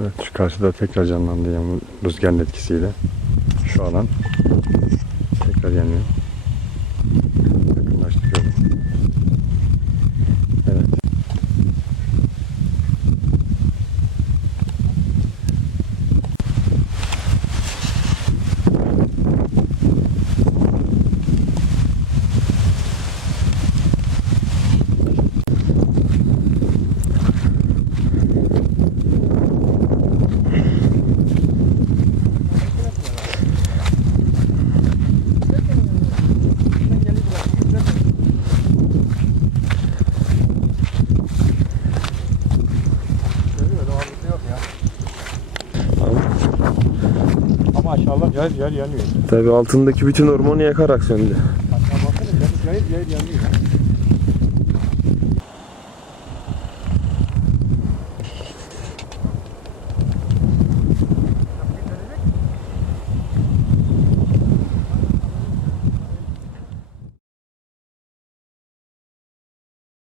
Evet şu karşıda tekrar canlandı yağmur rüzgarın etkisiyle. Şu alan tekrar yanıyor. Yakınlaştırıyorum. Evet. Aşağılar yayır yayır yanıyor. Tabii altındaki bütün ormanı yakarak söndü. Baksana yayır yayır yayır yanıyor.